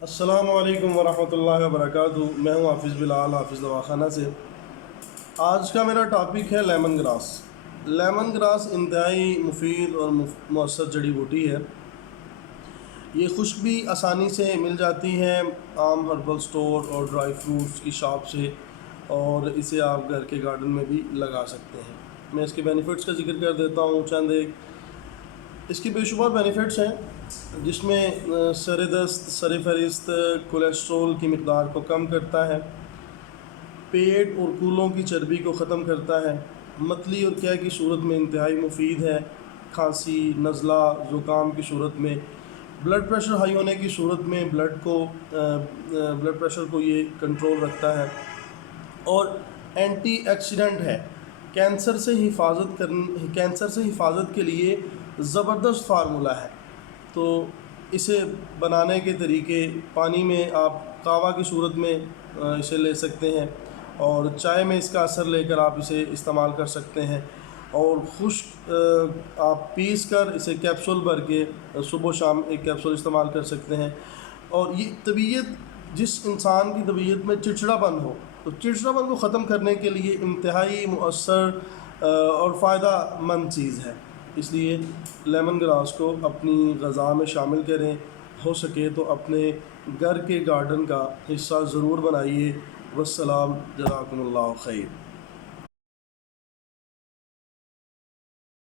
अस्सलाम वालेकुम वरहमतुल्लाहि वबरकातुहू। मैं हूँ हाफिज़ बिलाल, हाफिज़ दवाखाना से। आज का मेरा टॉपिक है लेमन ग्रास। लेमन ग्रास इंतहाई मुफीद और मौसर जड़ी बूटी है। ये खुश्क भी आसानी से मिल जाती है आम हर्बल स्टोर और ड्राई फ्रूट्स की शॉप से, और इसे आप घर के गार्डन में भी लगा सकते हैं। मैं इसके बेनिफिट्स का जिक्र कर देता हूँ चंद एक। इसके बेशुमार बेनिफिट्स हैं, जिसमें सर दस्त, सर फहरिस्त, कोलेस्ट्रॉल की मकदार को कम करता है, पेट और कूलों की चर्बी को ख़त्म करता है, मतली और क्या की सूरत में इंतहाई मुफीद है, खांसी, नज़ला, ज़ुकाम की सूरत में, ब्लड प्रेशर हाई होने की सूरत में ब्लड प्रेशर को ये कंट्रोल रखता है, और एंटी ऑक्सीडेंट है। कैंसर से हिफाजत के लिए ज़बरदस्त फार्मूला है। तो इसे बनाने के तरीके, पानी में आप कावा की सूरत में इसे ले सकते हैं, और चाय में इसका असर लेकर आप इसे इस्तेमाल कर सकते हैं, और खुश्क आप पीस कर इसे कैप्सूल भर के सुबह शाम एक कैप्सूल इस्तेमाल कर सकते हैं। और ये तबीयत, जिस इंसान की तबीयत में चिड़चिड़ापन हो, तो चिड़चिड़ापन को ख़त्म करने के लिए इंतहाई मुअस्सर और फ़ायदा मंद चीज़ है। इसलिए लेमन ग्रास को अपनी ग़िज़ा में शामिल करें। हो सके तो अपने घर के गार्डन का हिस्सा ज़रूर बनाइए। वस्सलाम, जज़ाकुमुल्लाह खैर।